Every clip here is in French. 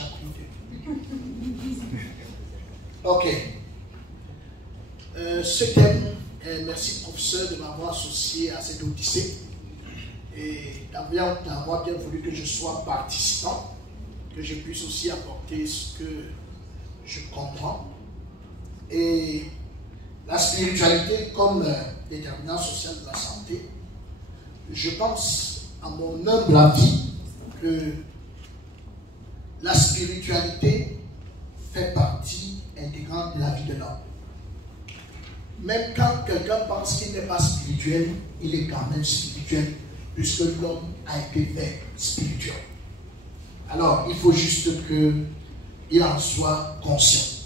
déjà pris deux. Ok. Ce thème, merci professeur de m'avoir associé à cette odyssée et d'avoir bien voulu que je sois participant, que je puisse aussi apporter ce que je comprends. Et la spiritualité comme déterminant social de la santé, je pense à mon humble avis que la spiritualité fait partie intégrante de la vie de l'homme. Même quand quelqu'un pense qu'il n'est pas spirituel, il est quand même spirituel, puisque l'homme a été fait spirituel. Alors, il faut juste qu'il en soit conscient.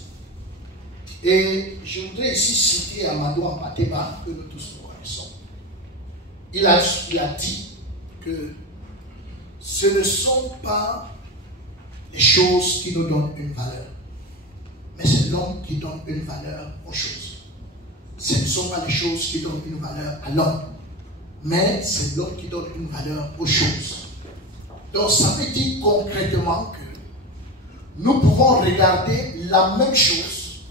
Et je voudrais ici citer Amadou Ampateba, que nous tous nous connaissons. Il a dit que ce ne sont pas les choses qui nous donnent une valeur, mais c'est l'homme qui donne une valeur aux choses. Ce ne sont pas les choses qui donnent une valeur à l'homme, mais c'est l'homme qui donne une valeur aux choses. Donc ça veut dire concrètement que nous pouvons regarder la même chose,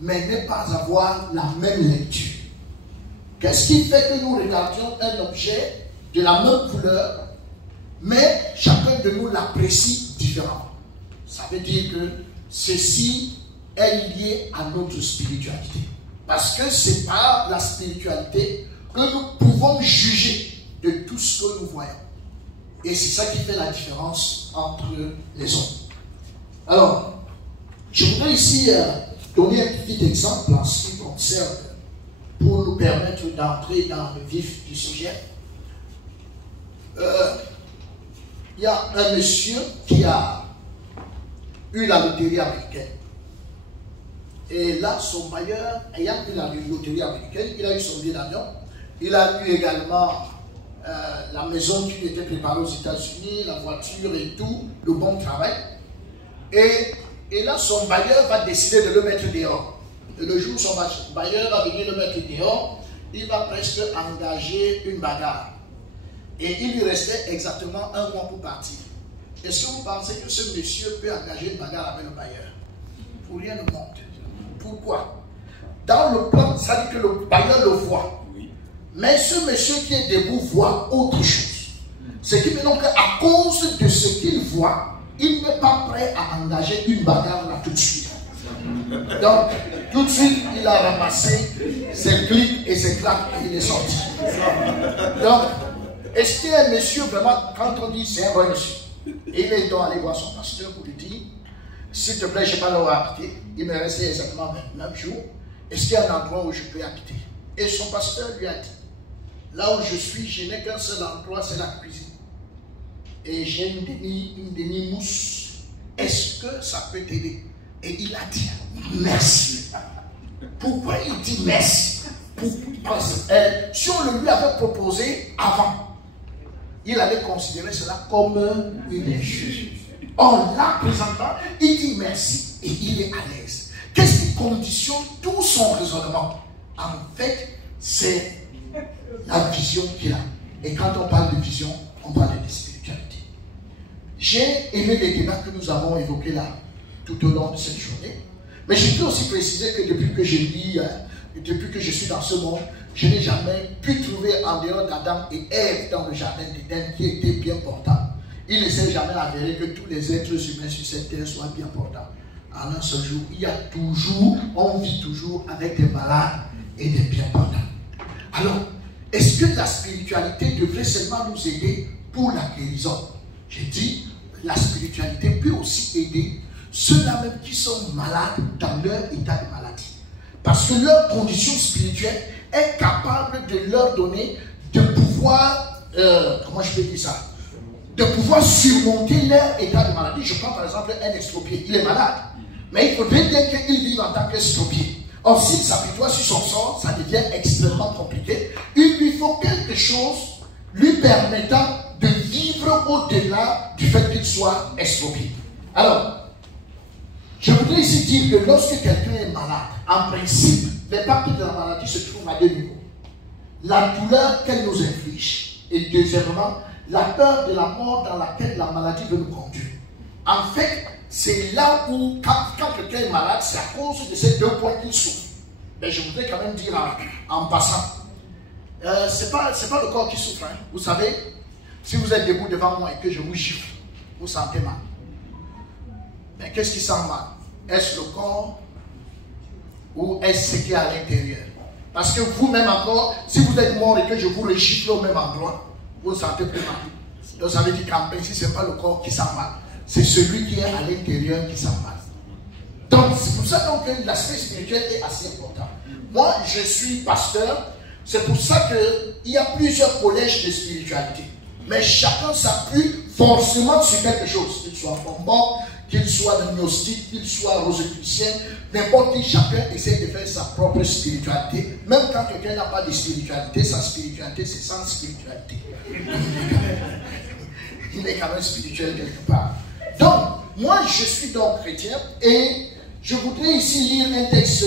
mais ne pas avoir la même lecture. Qu'est-ce qui fait que nous regardions un objet de la même couleur, mais chacun de nous l'apprécie différemment? Ça veut dire que ceci est lié à notre spiritualité. Parce que c'est par la spiritualité que nous pouvons juger de tout ce que nous voyons. Et c'est ça qui fait la différence entre les hommes. Alors, je voudrais ici donner un petit exemple en ce qui concerne, pour nous permettre d'entrer dans le vif du sujet. Il y a un monsieur qui a eu la loterie américaine. Et là, son bailleur, ayant eu la loterie américaine, il a eu son billet d'avion. Il a eu également la maison qui lui était préparée aux États-Unis, la voiture et tout, le bon travail. Et là, son bailleur va décider de le mettre dehors. Et le jour où son bailleur va venir le mettre dehors, il va presque engager une bagarre. Et il lui restait exactement un mois pour partir. Est-ce que vous pensez que ce monsieur peut engager une bagarre avec le bailleur? Pour rien au monde. Pourquoi? Dans le plan, ça dit que le bailleur le voit. Oui. Mais ce monsieur qui est debout voit autre chose. Ce qui veut donc qu'à cause de ce qu'il voit, il n'est pas prêt à engager une bagarre là tout de suite. Donc, tout de suite, il a ramassé ses clics et ses claques et il est sorti. Donc, est-ce qu'il y a un monsieur vraiment, quand on dit c'est un vrai monsieur, et il est donc allé voir son pasteur pour lui dire, s'il te plaît, je n'ai pas l'heure à habiter, il me restait exactement 29 jours, est-ce qu'il y a un endroit où je peux habiter? Et son pasteur lui a dit, là où je suis, je n'ai qu'un seul endroit, c'est la cuisine. Et j'ai une demi-mousse. Est-ce que ça peut t'aider? Et il a dit, merci. Pourquoi il dit merci? Parce que si on le lui avait proposé avant, il allait considérer cela comme une injure. Or là, présentement, il dit merci et il est à l'aise. Qu'est-ce qui conditionne tout son raisonnement? En fait, c'est la vision qu'il a. Et quand on parle de vision, on parle de spiritualité. J'ai aimé les débats que nous avons évoqués là, tout au long de cette journée. Mais je peux aussi préciser que depuis que je lis, depuis que je suis dans ce monde, je n'ai jamais pu trouver en dehors d'Adam et Ève dans le jardin d'Éden qui était bien portant. Il ne s'est jamais avéré que tous les êtres humains sur cette terre soient bien portants. En un seul jour, il y a toujours, on vit toujours avec des malades et des bien portants. Alors, est-ce que la spiritualité devrait seulement nous aider pour la guérison? J'ai dit, la spiritualité peut aussi aider ceux-là même qui sont malades dans leur état de maladie. Parce que leur condition spirituelle est capable de leur donner de pouvoir, comment je peux dire ça? De pouvoir surmonter leur état de maladie. Je prends par exemple un extropié, il est malade, mais il faudrait bien qu'il vive en tant qu'extropié. Or, s'il s'apitoie sur son sort, ça devient extrêmement compliqué. Il lui faut quelque chose lui permettant de vivre au-delà du fait qu'il soit extropié. Alors, je voudrais ici dire que lorsque quelqu'un est malade, en principe, les parties de la maladie se trouvent à deux niveaux. La douleur qu'elle nous inflige et deuxièmement, la peur de la mort dans laquelle la maladie veut nous conduire. En fait, c'est là où, quand quelqu'un est malade, c'est à cause de ces deux points qu'il souffre. Mais je voudrais quand même dire en passant, c'est pas le corps qui souffre. Hein. Vous savez, si vous êtes debout devant moi et que je vous gifle, vous sentez mal. Mais qu'est-ce qui sent mal? Est-ce le corps ou est-ce ce qui est à l'intérieur? Parce que vous-même encore, si vous êtes mort et que je vous regifle au même endroit, vous vous sentez plus mal. Donc ça veut dire qu'en principe, ce n'est pas le corps qui sent mal. C'est celui qui est à l'intérieur qui sent mal. Donc c'est pour ça que l'aspect spirituel est assez important. Moi, je suis pasteur. C'est pour ça qu'il y a plusieurs collèges de spiritualité. Mais chacun s'appuie forcément sur quelque chose. Qu'il soit bombon, qu'il soit gnostique, qu'il soit rosicrucien, n'importe qui, chacun essaie de faire sa propre spiritualité. Même quand quelqu'un n'a pas de spiritualité, sa spiritualité, c'est sans spiritualité. Il est quand même spirituel quelque part. Donc, moi, je suis donc chrétien et je voudrais ici lire un texte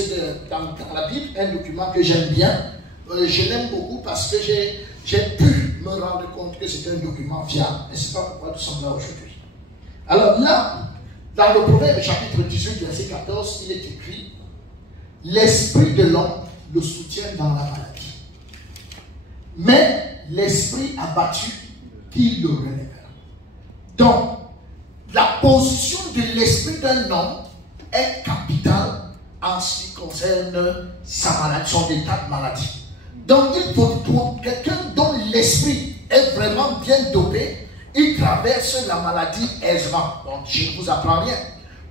dans la Bible, un document que j'aime bien. Je l'aime beaucoup parce que j'ai pu me rendre compte que c'est un document fiable. Et c'est pas pourquoi nous sommes là aujourd'hui. Alors là, dans le Proverbe chapitre 18, verset 14, il est écrit « L'esprit de l'homme le soutient dans la maladie, mais l'esprit abattu, qui le relèvera. » Donc, la position de l'esprit d'un homme est capitale en ce qui concerne sa maladie, son état de maladie. Donc, il faut pour quelqu'un dont l'esprit est vraiment bien dopé, il traverse la maladie aisément. Donc, je ne vous apprends rien.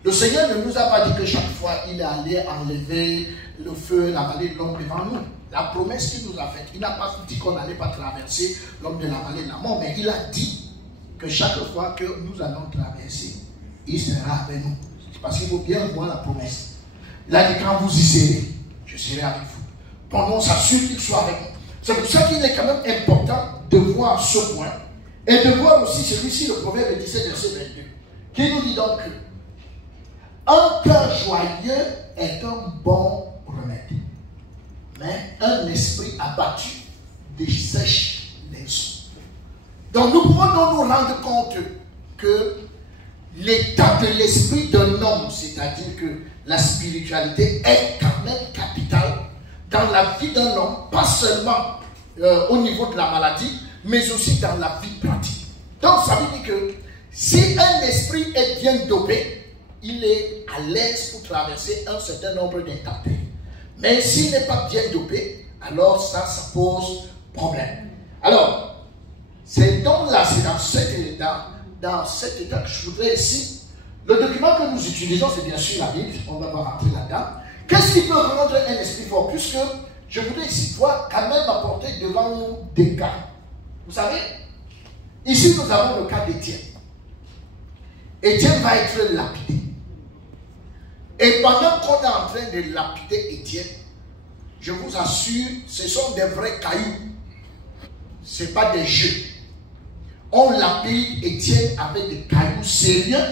Le Seigneur ne nous a pas dit que chaque fois il allait enlever le feu, la vallée de l'ombre devant nous. La promesse qu'il nous a faite, il n'a pas dit qu'on n'allait pas traverser l'ombre de la vallée de la mort, mais il a dit que chaque fois que nous allons traverser, il sera avec nous. C'est parce qu'il faut bien voir la promesse. Il a dit quand vous y serez, je serai avec vous. Pendant on s'assure qu'il soit avec nous. C'est pour ça qu'il est quand même important de voir ce point et de voir aussi celui-ci, le Proverbe 17, verset 22, qui nous dit donc que un cœur joyeux est un bon remède, mais un esprit abattu dessèche les os. Donc nous pouvons donc nous rendre compte que l'état de l'esprit d'un homme, c'est-à-dire que la spiritualité est quand même capitale dans la vie d'un homme, pas seulement au niveau de la maladie, mais aussi dans la vie pratique. Donc ça veut dire que si un esprit est bien dopé, il est à l'aise pour traverser un certain nombre d'intempéries. Mais s'il n'est pas bien dopé, alors ça pose problème. Alors, c'est donc là, c'est dans cet état que je voudrais ici. Le document que nous utilisons, c'est bien sûr la Bible, on va pas rentrer là-dedans. Qu'est-ce qui peut rendre un esprit fort? Puisque je voudrais ici voir quand même apporter devant nous des cas. Vous savez, ici nous avons le cas d'Étienne. Étienne va être lapidé. Et pendant qu'on est en train de lapider Étienne, je vous assure, ce sont des vrais cailloux. Ce n'est pas des jeux. On lapide Étienne avec des cailloux sérieux.